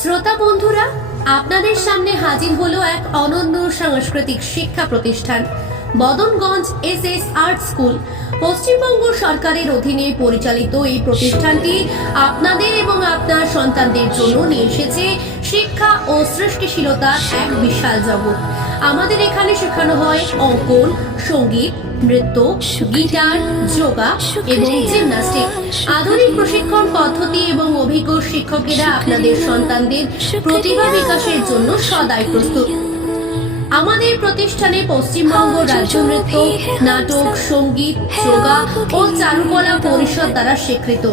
শ্রোতা বন্ধুরা, আপনাদের সামনে হাজির হলো এক অনন্য সাংস্কৃতিক শিক্ষা প্রতিষ্ঠান Badanganj S S art school. Paschimbanga সরকারের অধীনে পরিচালিত এই প্রতিষ্ঠানটি আপনাদের এবং আপনার সন্তানদের জন্য নিয়ে এসেছে শিক্ষা ও সৃষ্টিশীলতার এক বিশাল জগৎ। আমাদের এখানে শেখানো হয় অঙ্কন সংগীত নৃত্য গিটার যোগা এবং জিমনাস্টিক। আধুনিক প্রশিক্ষণ পদ্ধতি এবং অভিজ্ঞ শিক্ষকেরা আপনাদের সন্তানদের প্রতিভা বিকাশের জন্য সদাই প্রস্তুত। আমাদের প্রতিষ্ঠানে পশ্চিমবঙ্গ রাজ্য নৃত্য নাটক সংগীত যোগা ও চারুকলা পরিষদ দ্বারা স্বীকৃত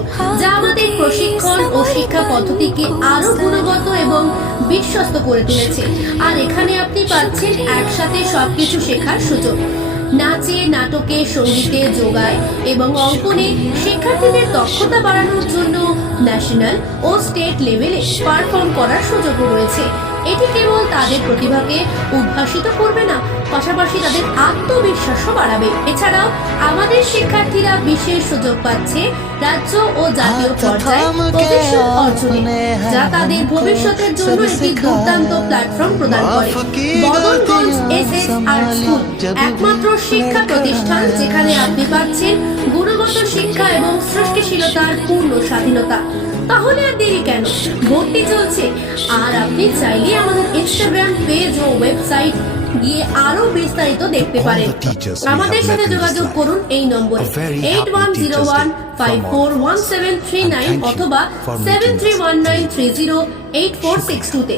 যা আমাদের প্রশিক্ষণ ও শিক্ষা পদ্ধতিকে আরও গুণগত এবং বিশ্বস্ত করে তুলেছে। আর এখানে আপনি পাচ্ছেন একসাথে সবকিছু শেখার সুযোগ। নাচে নাটকে সঙ্গীতে যোগায় এবং অঙ্কনে শিক্ষার্থীদের দক্ষতা বাড়ানোর জন্য ন্যাশনাল ও স্টেট লেভেলে পারফর্ম করার সুযোগও রয়েছে। এটি কেবল তাদের প্রতিভাকে উদ্ভাসিত করবে না পাশাপাশি তাদের আত্মবিশ্বাসও বাড়াবে। এছাড়াও আমাদের শিক্ষার্থীরা বিশেষ সুযোগ পাচ্ছে রাজ্য ও জাতীয় পর্যায়ে প্রতিষ্ঠান অর্জনে যা তাদের ভবিষ্যতের জন্য একটি দুর্দান্ত প্ল্যাটফর্ম প্রদান করে। Badanganj S S art school একমাত্র শিক্ষা প্রতিষ্ঠান যেখানে আপনি পাচ্ছেন সৃষ্টিশীলতার পূর্ণ স্বাধীনতা। তাহলে আর দেরি কেন? ভর্তি চলছে। আর আপনি চাইলে আমাদের ইনস্টাগ্রাম পেজ ও ওয়েবসাইট গিয়ে আরও বিস্তারিত দেখতে পারেন। আমাদের সাথে যোগাযোগ করুন এই নম্বরে। Eight one zero one five four one seven three nine অথবা seven three one nine three zero eight four six টুতে